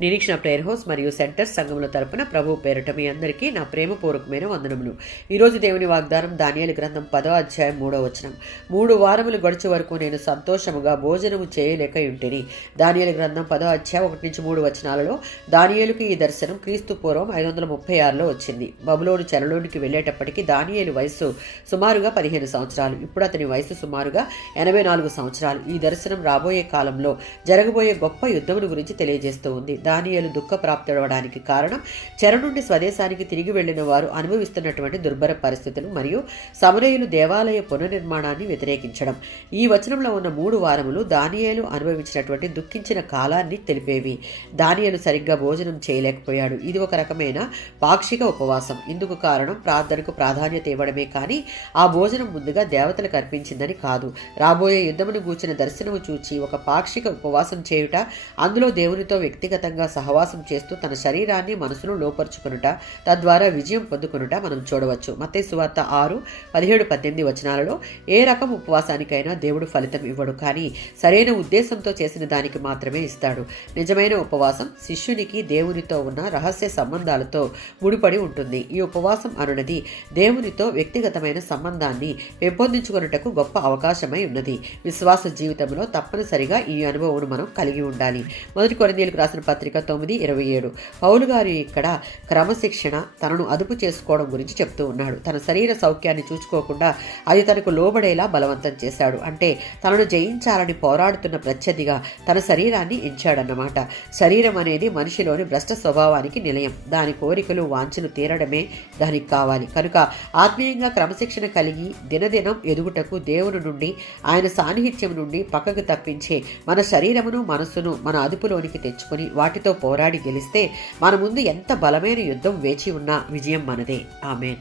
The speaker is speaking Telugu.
నిరీక్షణ ప్రేయర్ హౌస్ మరియు సెంటర్ సంఘముల తరపున ప్రభు పేరిట మీ అందరికీ నా ప్రేమపూర్వకమైన వందనములు. ఈరోజు దేవుని వాగ్దానం దానియేలు గ్రంథం 10వ అధ్యాయం 3వ వచనం. 3 వారములు గడుచు వరకు నేను సంతోషముగా భోజనము చేయలేక ఉంటిని. దానియేలు గ్రంథం 10వ అధ్యాయం 1-3 వచనాలలో దానియేలుకి ఈ దర్శనం క్రీస్తు పూర్వం 536లో వచ్చింది. బబులోను చెరలోనికి వెళ్లేటప్పటికి దానియేలు వయస్సు సుమారుగా 15 సంవత్సరాలు. ఇప్పుడు అతని వయసు సుమారుగా 84 సంవత్సరాలు. ఈ దర్శనం రాబోయే కాలంలో జరగబోయే గొప్ప యుద్ధమును గురించి తెలియజేస్తూ ఉంది. దానియేలు దుఃఖప్రాప్తుడవడానికి కారణం చెర నుండి స్వదేశానికి తిరిగి వెళ్లిన వారు అనుభవిస్తున్నటువంటి దుర్భర పరిస్థితులు మరియు సమరయులు దేవాలయ పునర్నిర్మాణాన్ని వ్యతిరేకించడం. ఈ వచనంలో ఉన్న 3 వారములు దానియేలు అనుభవించినటువంటి దుఃఖించిన కాలాన్ని తెలిపేవి. దానియేలు సరిగ్గా భోజనం చేయలేకపోయాడు. ఇది ఒక రకమైన పాక్షిక ఉపవాసం. ఇందుకు కారణం ప్రార్థనకు ప్రాధాన్యత ఇవ్వడమే కానీ ఆ భోజనం ముందుగా దేవతలకు అర్పించిందని కాదు. రాబోయే యుద్ధమును గూర్చిన దర్శనము చూచి ఒక పాక్షిక ఉపవాసం చేయుట, అందులో దేవునితో వ్యక్తిగతంగా సహవాసం చేస్తూ తన శరీరాన్ని మనసును లోపరుచుకొనుట, తద్వారా విజయం పొందుకొనుట మనం చూడవచ్చు. మత్తయి సువార్త 6:17-18 వచనాలలో ఏ రకం ఉపవాసానికైనా దేవుడు ఫలితం ఇవ్వడు, కానీ సరైన ఉద్దేశంతో చేసిన దానికి మాత్రమే ఇస్తాడు. నిజమైన ఉపవాసం శిష్యునికి దేవునితో ఉన్న రహస్య సంబంధాలతో ముడిపడి ఉంటుంది. ఈ ఉపవాసం అనున్నది దేవునితో వ్యక్తిగతమైన సంబంధాన్ని పెంపొందించుకొనుటకు గొప్ప అవకాశమై ఉన్నది. విశ్వాస జీవితంలో తప్పనిసరిగా ఈ అనుభవం మనం కలిగి ఉండాలి. 1 కొరింథీయులకు రాసిన పత్రిక 9:27. పౌలు గారు ఇక్కడ క్రమశిక్షణ, తనను అదుపు చేసుకోవడం గురించి చెప్తూ ఉన్నాడు. తన శరీర సౌఖ్యాన్ని చూచుకోకుండా అది తనకు లోబడేలా బలవంతం చేశాడు. అంటే తనను జయించాలని పోరాడుతున్న ప్రత్యర్థిగా తన శరీరాన్ని ఎంచాడన్నమాట. శరీరం అనేది మనిషిలోని భ్రష్ట స్వభావానికి నిలయం. దాని కోరికలు వాంఛలు తీరడమే దానికి కావాలి. కనుక ఆత్మీయంగా క్రమశిక్షణ కలిగి దినదినం ఎదుగుటకు దేవుని నుండి, ఆయన సాన్నిహిత్యం నుండి పక్కకు తప్పించే మన శరీరమును మనస్సును మన అదుపులోనికి తెచ్చుకొని వాటితో పోరాడి గెలిస్తే మన ముందు ఎంత బలమైన యుద్ధం వేచి ఉన్నా విజయం మనదే. ఆమేన్.